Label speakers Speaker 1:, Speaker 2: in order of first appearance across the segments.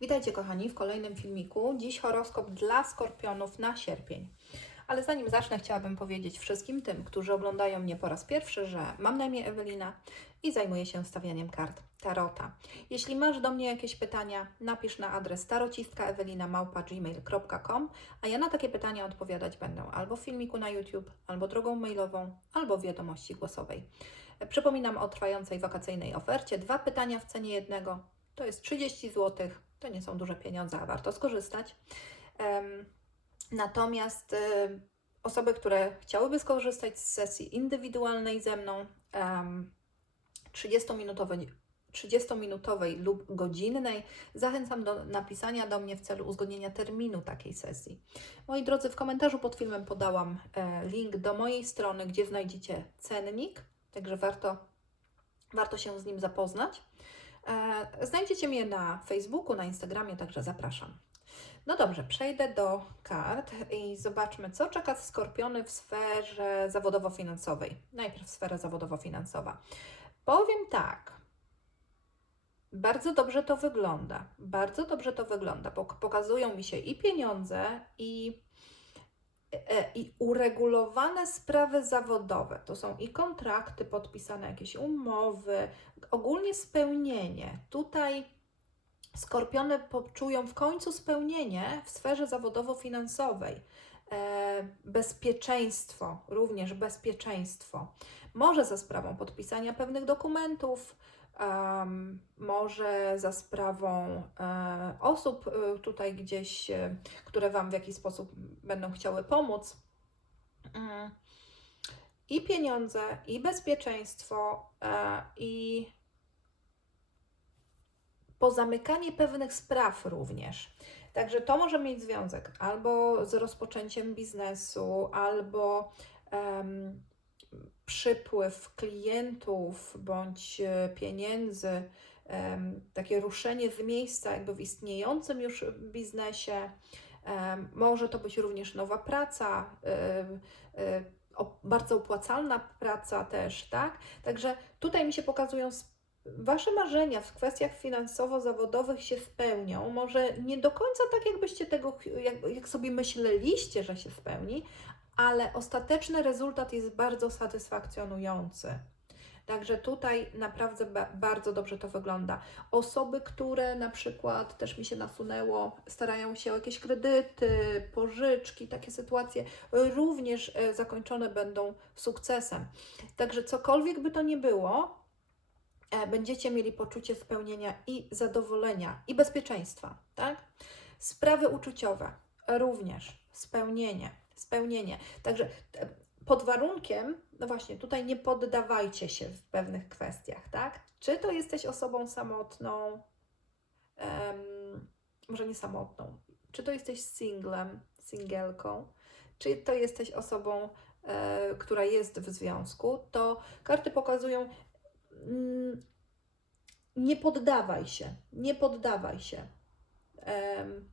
Speaker 1: Witajcie kochani w kolejnym filmiku. Dziś horoskop dla skorpionów na sierpień. Ale zanim zacznę, chciałabym powiedzieć wszystkim tym, którzy oglądają mnie po raz pierwszy, że mam na imię Ewelina i zajmuję się stawianiem kart Tarota. Jeśli masz do mnie jakieś pytania, napisz na adres tarociska.ewelina.gmail.com, a ja na takie pytania odpowiadać będę albo w filmiku na YouTube, albo drogą mailową, albo w wiadomości głosowej. Przypominam o trwającej wakacyjnej ofercie. Dwa pytania w cenie jednego to jest 30 zł. To nie są duże pieniądze, a warto skorzystać. Natomiast y, osoby, które chciałyby skorzystać z sesji indywidualnej ze mną, em, 30-minutowej 30-minutowej lub godzinnej, zachęcam do napisania do mnie w celu uzgodnienia terminu takiej sesji. Moi drodzy, w komentarzu pod filmem podałam e, link do mojej strony, gdzie znajdziecie cennik, także warto, warto się z nim zapoznać. E, Znajdziecie mnie na Facebooku, na Instagramie, także zapraszam. No dobrze, przejdę do kart i zobaczmy, co czeka skorpiony w sferze zawodowo-finansowej. Najpierw sfera zawodowo-finansowa. Powiem tak. Bardzo dobrze to wygląda. Bardzo dobrze to wygląda. Pok- Pokazują mi się i pieniądze, i, i uregulowane sprawy zawodowe. To są i kontrakty podpisane, jakieś umowy, ogólnie spełnienie. Tutaj Skorpiony poczują w końcu spełnienie w sferze zawodowo-finansowej. E, bezpieczeństwo, również bezpieczeństwo. Może za sprawą podpisania pewnych dokumentów, em, może za sprawą e, osób e, tutaj gdzieś, e, które Wam w jakiś sposób będą chciały pomóc. Mm. I pieniądze, i bezpieczeństwo, e, i pozamykanie pewnych spraw również. Także to może mieć związek albo z rozpoczęciem biznesu, albo em, przypływ klientów bądź e, pieniędzy, em, takie ruszenie z miejsca jakby w istniejącym już biznesie. Może to być również nowa praca, bardzo opłacalna praca też, tak? Także tutaj mi się pokazują Wasze marzenia w kwestiach finansowo-zawodowych się spełnią. Może nie do końca tak, jakbyście tego, jak, jak sobie myśleliście, że się spełni, ale ostateczny rezultat jest bardzo satysfakcjonujący. Także tutaj naprawdę ba- bardzo dobrze to wygląda. Osoby, które na przykład też mi się nasunęło, starają się o jakieś kredyty, pożyczki, takie sytuacje, również e, zakończone będą sukcesem. Także cokolwiek by to nie było, e, będziecie mieli poczucie spełnienia i zadowolenia i bezpieczeństwa, tak? Sprawy uczuciowe również spełnienie, spełnienie. Także e, pod warunkiem, no właśnie, tutaj nie poddawajcie się w pewnych kwestiach, tak? Czy to jesteś osobą samotną, em, może nie samotną, czy to jesteś singlem, singielką, czy to jesteś osobą, e, która jest w związku, to karty pokazują, mm, nie poddawaj się, nie poddawaj się. Em,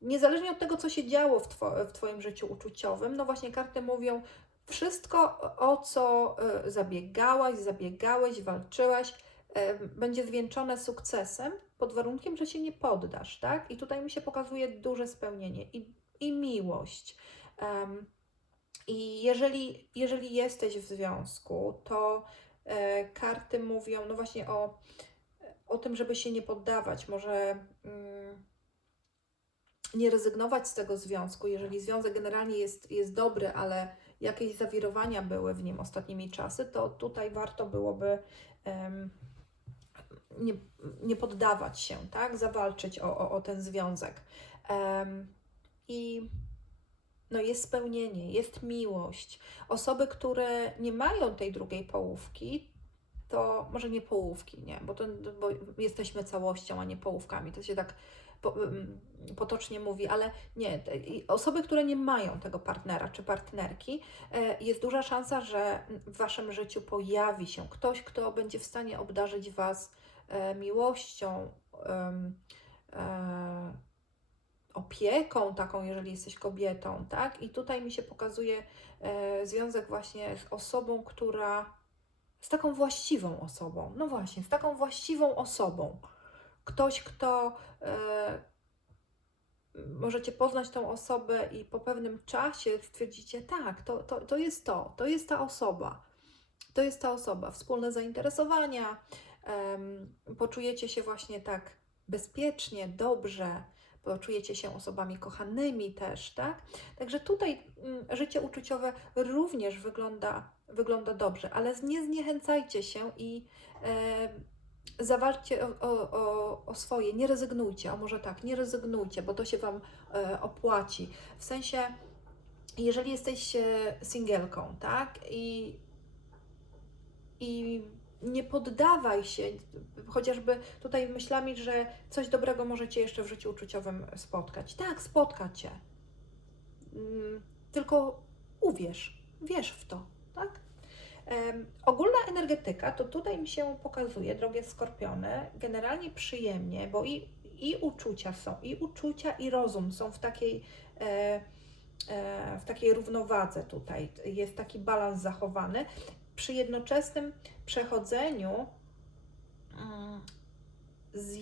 Speaker 1: niezależnie od tego, co się działo w, two, w Twoim życiu uczuciowym, no właśnie karty mówią, wszystko, o co e, zabiegałaś, zabiegałeś, walczyłaś, e, będzie zwieńczone sukcesem, pod warunkiem, że się nie poddasz, tak? I tutaj mi się pokazuje duże spełnienie i, i miłość. Em, I jeżeli, jeżeli jesteś w związku, to e, karty mówią, no właśnie o, o tym, żeby się nie poddawać, może mm, nie rezygnować z tego związku, jeżeli związek generalnie jest, jest dobry, ale jakieś zawirowania były w nim ostatnimi czasy, to tutaj warto byłoby em, nie, nie poddawać się, tak? Zawalczyć o, o, o ten związek. Em, I no jest spełnienie, jest miłość. Osoby, które nie mają tej drugiej połówki, to może nie połówki, nie, bo, to, bo jesteśmy całością, a nie połówkami. To się tak ym, potocznie mówi, ale nie. Osoby, które nie mają tego partnera czy partnerki, e, jest duża szansa, że w waszym życiu pojawi się ktoś, kto będzie w stanie obdarzyć was e, miłością. e, opieką taką, jeżeli jesteś kobietą, tak? I tutaj mi się pokazuje związek właśnie z osobą, która z taką właściwą osobą. No właśnie, z taką właściwą osobą. ktoś, kto e, możecie poznać tą osobę i po pewnym czasie stwierdzicie, tak, to, to, to jest to, to jest ta osoba. To jest ta osoba, wspólne zainteresowania, poczujecie się właśnie tak bezpiecznie, dobrze, poczujecie się osobami kochanymi też, tak? Także tutaj mm, życie uczuciowe również wygląda, wygląda dobrze, ale nie zniechęcajcie się i e, zawalczcie o, o, o, swoje, nie rezygnujcie, o może tak, nie rezygnujcie, bo to się Wam e, opłaci. W sensie, jeżeli jesteś e, singielką, tak, i, i nie poddawaj się, chociażby tutaj myślami, że coś dobrego możecie jeszcze w życiu uczuciowym spotkać. Tak, spotkacie. Mm, Tylko uwierz, wierz w to, tak? Ogólna energetyka, to tutaj mi się pokazuje, drogie skorpiony, generalnie przyjemnie, bo i, i uczucia są, i uczucia, i rozum są w takiej, e, e, w takiej równowadze tutaj. Jest taki balans zachowany. Przy jednoczesnym przechodzeniu mm, z,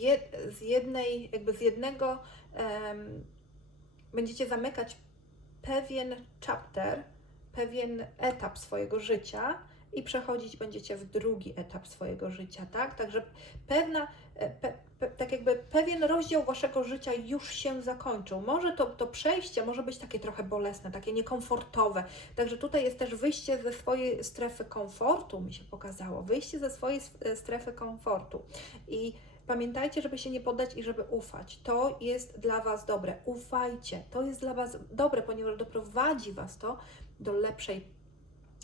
Speaker 1: z jednej, jakby z jednego em, będziecie zamykać pewien chapter, pewien etap swojego życia i przechodzić będziecie w drugi etap swojego życia, tak? Także pewna, pe, pe, tak jakby pewien rozdział waszego życia już się zakończył. Może to, to przejście może być takie trochę bolesne, takie niekomfortowe. Także tutaj jest też wyjście ze swojej strefy komfortu, mi się pokazało. Wyjście ze swojej e, strefy komfortu. I Pamiętajcie, żeby się nie poddać i żeby ufać. To jest dla Was dobre. Ufajcie. To jest dla Was dobre, ponieważ doprowadzi Was to do lepszej,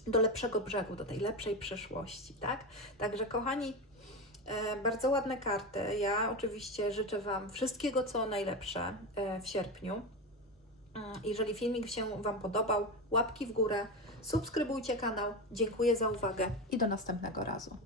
Speaker 1: do lepszego brzegu, do tej lepszej przyszłości, tak? Także kochani, e, bardzo ładne karty. Ja oczywiście życzę Wam wszystkiego, co najlepsze e, w sierpniu. Mm, Jeżeli filmik się Wam podobał, łapki w górę, subskrybujcie kanał. Dziękuję za uwagę i do następnego razu.